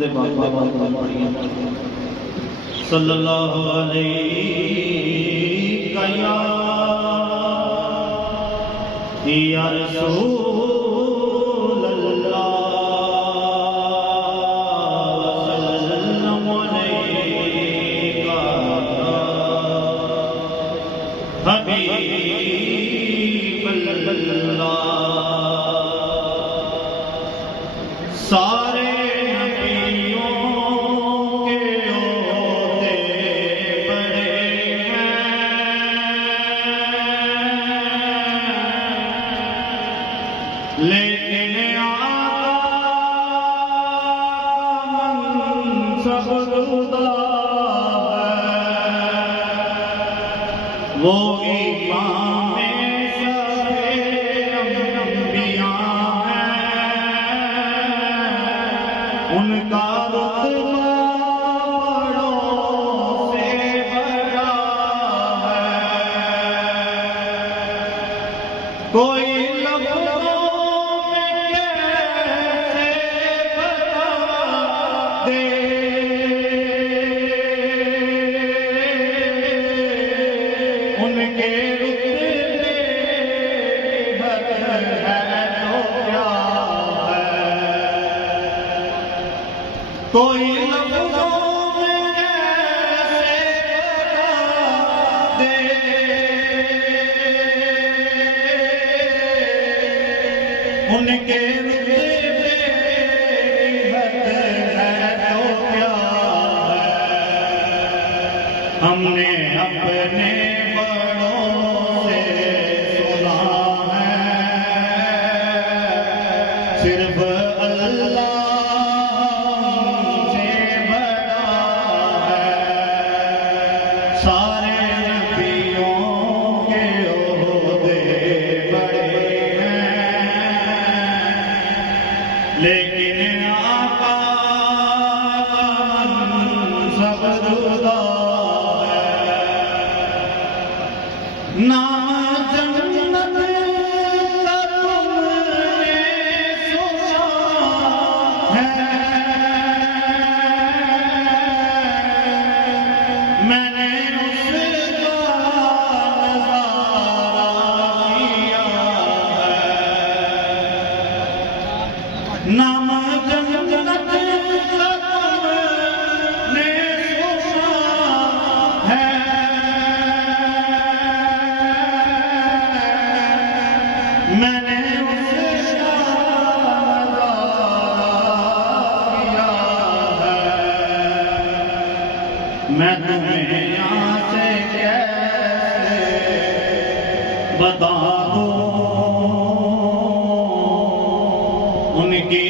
दे बाबा बाबा पढ़िए सल्लल्लाहु अलैहि या रसूल अल्लाह सल्लल्लाहु अलैहि हबीब अल्लाह। सारे लेकिन आका सब जुदा है, वो इमाम सबे अंबिया है, उनका रुतबा बड़ों से बड़ा है। कोई उनके रुतबे है तो क्या है, कोई लफ्ज़ों में ऐसे बता दे, उनके रुतबे है तो क्या है। हमने अपने सिर्फ अल्लाह से बड़ा है, सारे नबियों के ओहदे बड़े हैं, लेकिन आका सब जुदा है। नाम जन्नत मैंने उसका नज़ारा किया है, नाम जन्नत ने सुना है, मैंने उसका नज़ारा किया है। मैं तुम्हें यहाँ से कैसे बता दूँ उनकी